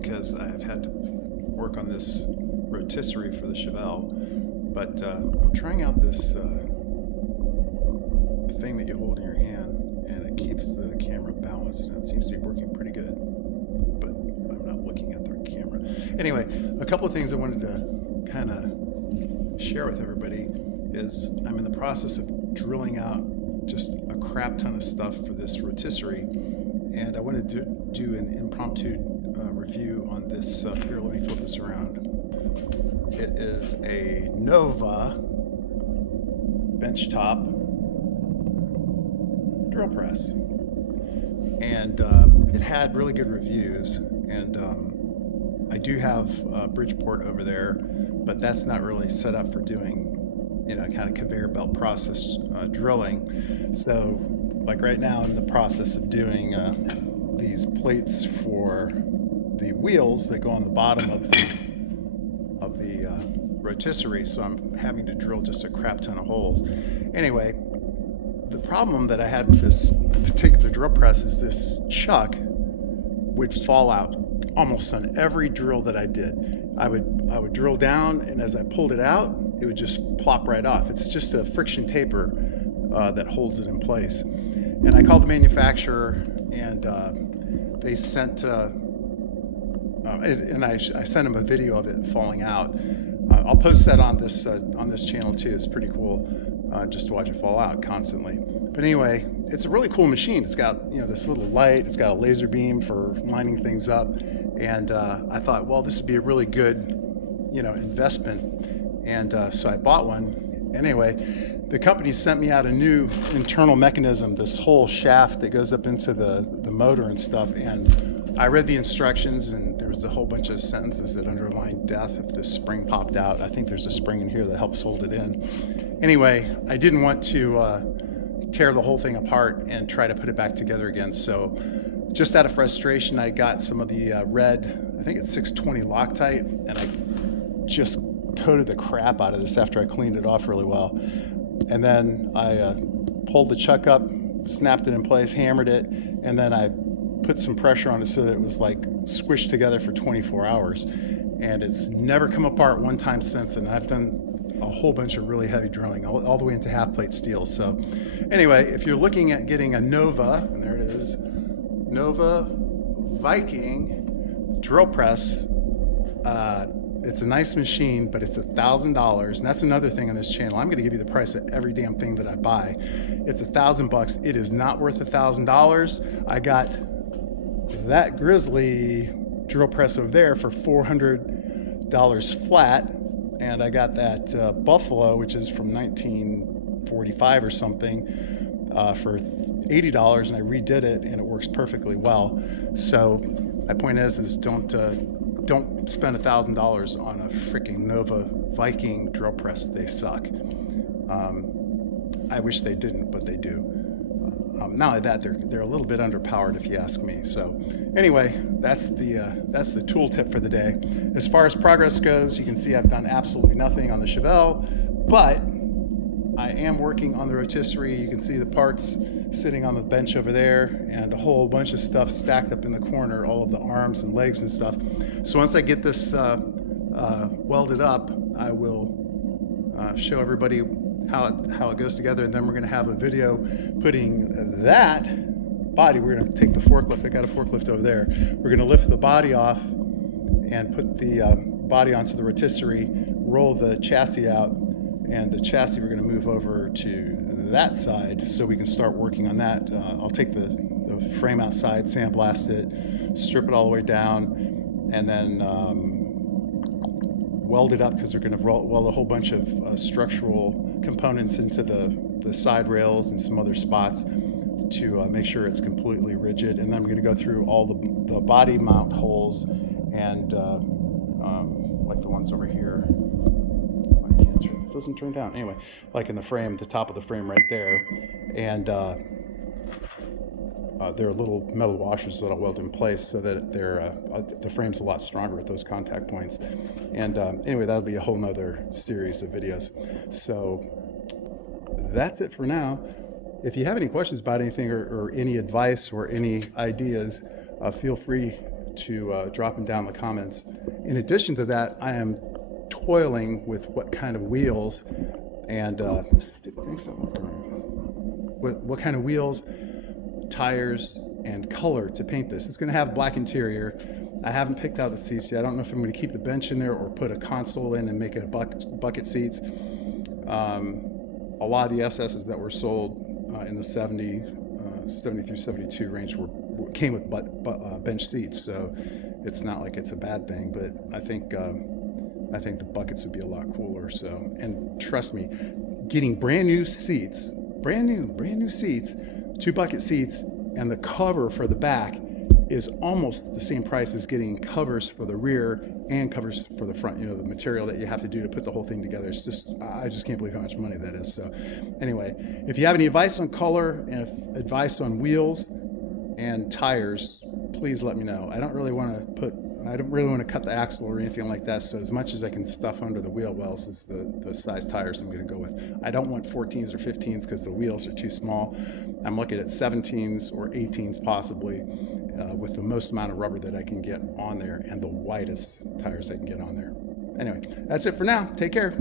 because I've had to work on this rotisserie for the Chevelle. But I'm trying out this thing that you hold in your hand, and it keeps the camera balanced, and it seems to be working pretty good. But I'm not looking at the camera. Anyway, a couple of things I wanted to kind of share with everybody is I'm in the process of drilling out just a crap ton of stuff for this rotisserie, and I wanted to do an impromptu review on this. Here, let me flip this around. It is a Nova benchtop drill press, and it had really good reviews, and I do have Bridgeport over there, but that's not really set up for doing kind of conveyor belt process drilling. So like right now I'm in the process of doing these plates for the wheels that go on the bottom of the rotisserie, so I'm having to drill just a crap ton of holes. Anyway, the problem that I had with this particular drill press is this chuck would fall out almost on every drill that I did. I would drill down, and as I pulled it out, it would just plop right off. It's just a friction taper that holds it in place. And I called the manufacturer, and they sent, and I sent them a video of it falling out. I'll post that on this channel too. It's pretty cool, just to watch it fall out constantly. But anyway, it's a really cool machine. It's got this little light. It's got a laser beam for lining things up, and I thought, well, this would be a really good investment. And so I bought one. Anyway, the company sent me out a new internal mechanism, this whole shaft that goes up into the motor and stuff. And I read the instructions, and there was a whole bunch of sentences that underlined death if this spring popped out. I think there's a spring in here that helps hold it in. Anyway, I didn't want to tear the whole thing apart and try to put it back together again. So just out of frustration, I got some of the red, I think it's 620 Loctite, and I just coated the crap out of this after I cleaned it off really well. And then I pulled the chuck up, snapped it in place, hammered it, and then I put some pressure on it so that it was like squished together for 24 hours. And it's never come apart one time since then. I've done a whole bunch of really heavy drilling, all the way into half plate steel. So anyway, if you're looking at getting a Nova, and there it is, Nova Viking drill press, it's a nice machine, but it's $1,000, and that's another thing on this channel. I'm going to give you the price of every damn thing that I buy. It's $1,000. It is not worth $1,000. I got that Grizzly drill press over there for $400 flat, and I got that Buffalo, which is from 1945 or something, for $80, and I redid it, and it works perfectly well. So my point is don't spend $1,000 on a freaking Nova Viking drill press. They suck. I wish they didn't, but they do. Not only that, they're a little bit underpowered, if you ask me. So anyway, that's the tool tip for the day. As far as progress goes, you can see I've done absolutely nothing on the Chevelle, but I am working on the rotisserie. You can see the parts sitting on the bench over there, and a whole bunch of stuff stacked up in the corner, all of the arms and legs and stuff. So once I get this welded up, I will show everybody how it goes together, and then we're going to have a video putting that body. We're going to take the forklift. I got a forklift over there. We're going to lift the body off and put the body onto the rotisserie, roll the chassis out, and the chassis we're going to move over to that side so we can start working on that. I'll take the frame outside, sandblast it, strip it all the way down, and then weld it up, because we're going to weld a whole bunch of structural components into the side rails and some other spots to make sure it's completely rigid. And then we're going to go through all the body mount holes, and like the ones over here. It doesn't turn down. Anyway, like in the frame, the top of the frame right there, and there are little metal washers that I'll weld in place so that the frame's a lot stronger at those contact points. And anyway, that'll be a whole nother series of videos. So that's it for now. If you have any questions about anything, or any advice or any ideas, feel free to drop them down in the comments. In addition to that, I am toiling with what kind of wheels and stupid things don't work around. What kind of wheels, tires, and color to paint this. It's going to have black interior. I haven't picked out the seats yet. I don't know if I'm going to keep the bench in there or put a console in and make it a bucket seats. A lot of the SSs that were sold in the 70 through 72 range came with bench seats, so it's not like it's a bad thing. But I think the buckets would be a lot cooler. So, and trust me, getting brand new seats, brand new seats, 2 bucket seats, and the cover for the back is almost the same price as getting covers for the rear and covers for the front. You know, the material that you have to do to put the whole thing together. It's just, I just can't believe how much money that is. So anyway, if you have any advice on color and advice on wheels and tires, please let me know. I don't really want to cut the axle or anything like that. So as much as I can stuff under the wheel wells is the size tires I'm going to go with. I don't want 14s or 15s because the wheels are too small. I'm looking at 17s or 18s possibly, with the most amount of rubber that I can get on there and the widest tires I can get on there. Anyway, that's it for now. Take care.